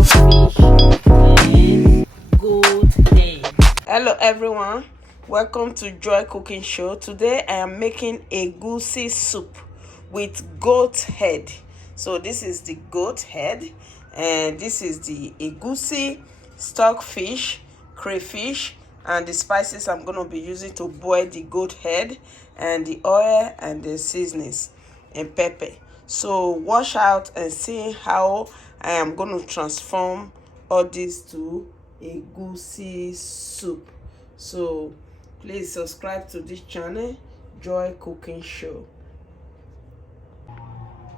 stockfish, and goat head. Hello everyone, welcome to Joy Cooking Show. Today I am making egusi soup with goat head. So this is the goat head, and this is the egusi, stockfish, crayfish, and the spices I'm going to be using to boil the goat head, and the oil and the seasonings and pepper. So watch out and see how I am going to transform all this to egusi soup. So please subscribe to this channel, Joy Cooking Show.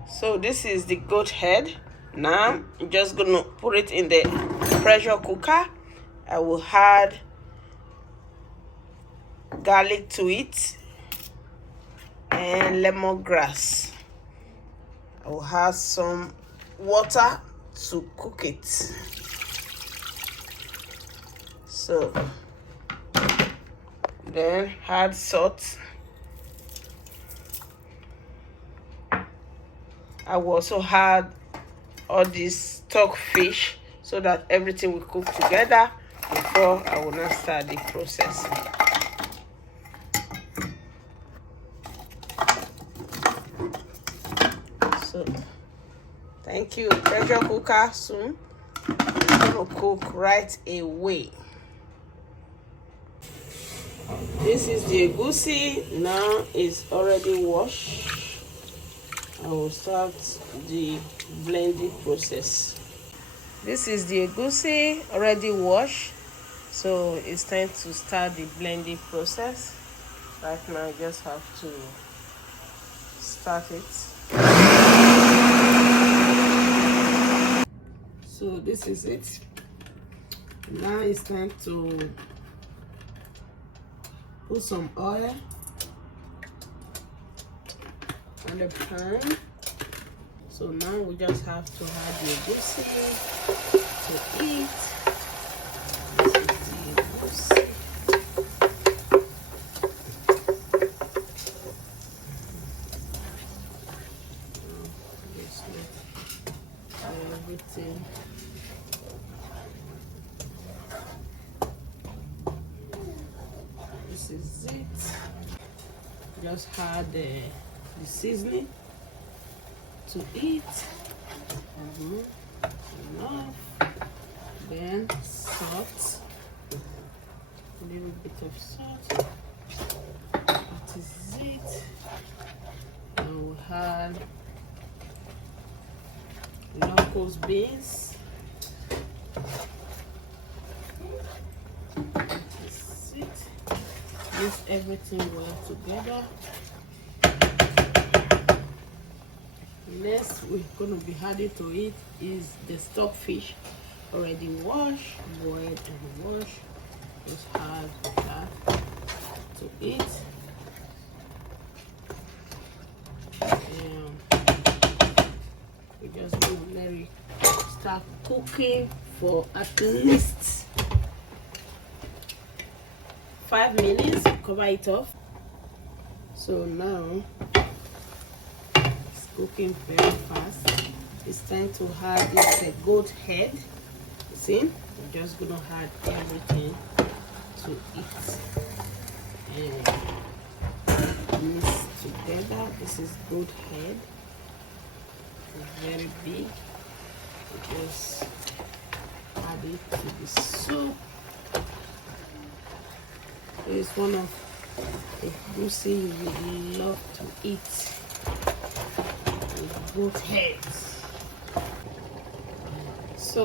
So this is the goat head. Now I'm just gonna put it in the pressure cooker. I will add garlic to it and lemongrass. I will add some water to cook it. So then add salt. I will also add all this stockfish so that everything will cook together before I will not start the process. So thank you. Pressure cooker soon. It's gonna cook right away. This is the egusi. Now it's already washed. I will start the blending process. This is the egusi already washed, so it's time to start the blending process. Right now I just have to start it. So this is it. Now it's time to put some oil on the pan. So now we just have to add the egusi to eat. This is the egusi. Everything. This is it. Just add the seasoning to eat. Enough. Then salt. A little bit of salt. That is it. And we'll add locust beans. That is it. Mix everything well together. Next we're going to be adding to it is the stockfish, already washed, boiled and washed. Just add that to it. And we're just going to let it start cooking for at least 5 minutes. Cover it off. So now cooking very fast. It's time to add this the goat head. You see, we're just gonna add everything to it and mix together. This is goat head. It's very big. We just add it to the soup. It's one of the egusi you would love to eat. Goat heads. So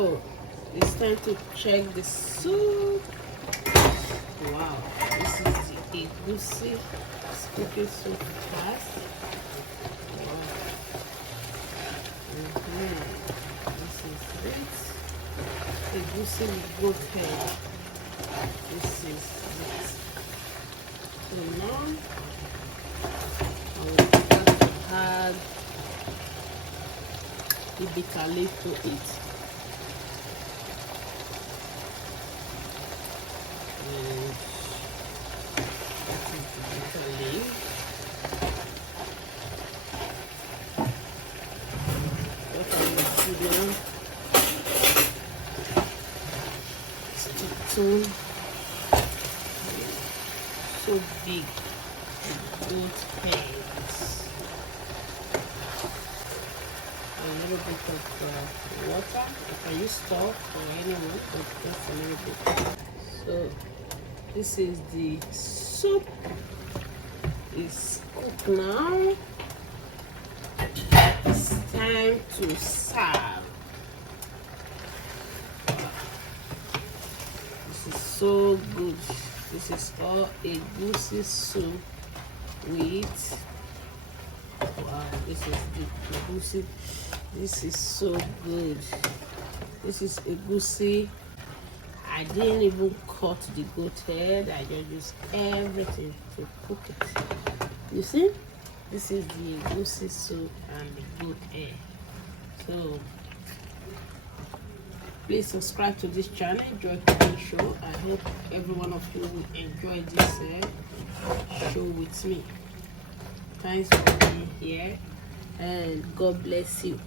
it's time to check the soup. Wow, this is the egusi. It's cooking so fast. Wow. This is it. Egusi with goat head. This is it. So now I will start to add the bitter leaf to it. And that is the bitter leaf. What I will do now spoon, so big, goat eggs, a little bit of water. You can use stock or anyone, but just a little bit. So this is the soup. It's cooked now. It's time to serve. This is so good. This is all egusi soup with, wow, this is the egusi. This is so good. This is egusi. I didn't even cut the goat head. I just used everything to cook it. You see, this is the egusi soup and the goat head. So please subscribe to this channel, Joy Cooking Show. I hope every one of you will enjoy this show with me. Thanks for being here, and God bless you.